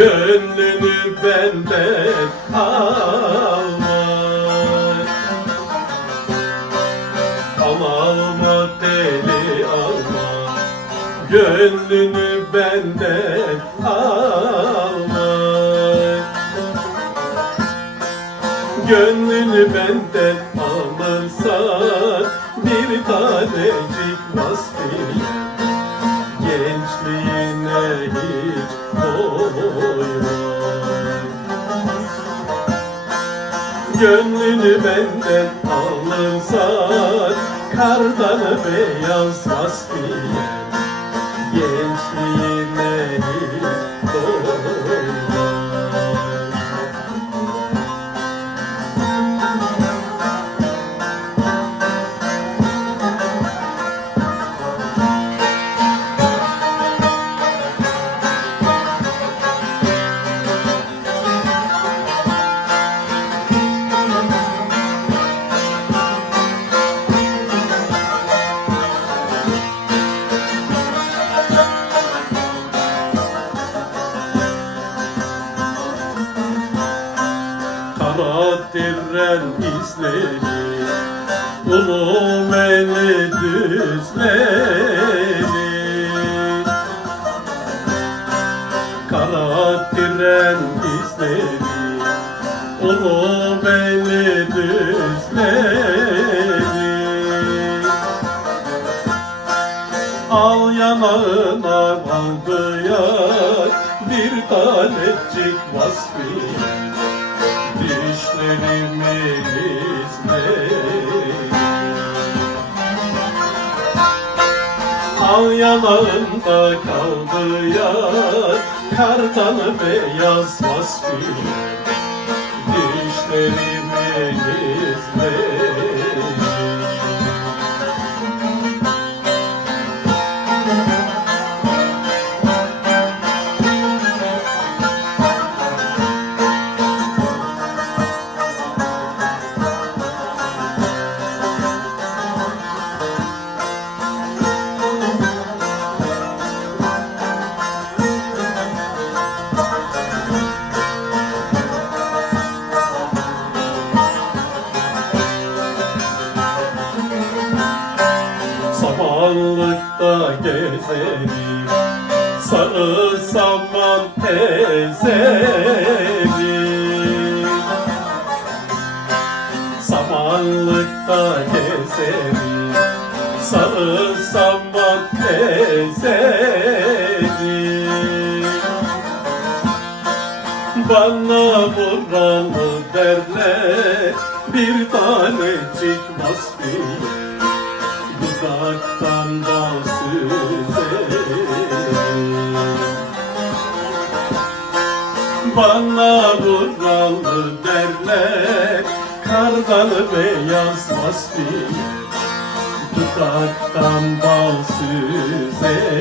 Gönlünü benden alma. Alma alma deli alma. Gönlünü benden alma. Gönlünü benden alırsan Bir tanecik vasfiye Gençliğine hiç doyma Gönlünü benden alırsan Kardan beyaz vasfiye Gençliğine Tren izleri Ulu meli düzleri Kara tren izleri Ulu meli düzleri Al yanağına aldı yar Bir tanecik vasfiye Dişlerimi izleyin Al yanağında kaldı yar Kardan beyaz vasfiye Dişlerimi izleyin Samanlıkta gezerim Sarı saman ezerim Samanlıkta gezerim Sarı saman ezerim Bana buralı derler Bir tanecik vasfiye Dudaktan bal süzerim Bana buralı derler Kardan beyaz vasfiye Dudaktan bal süzerim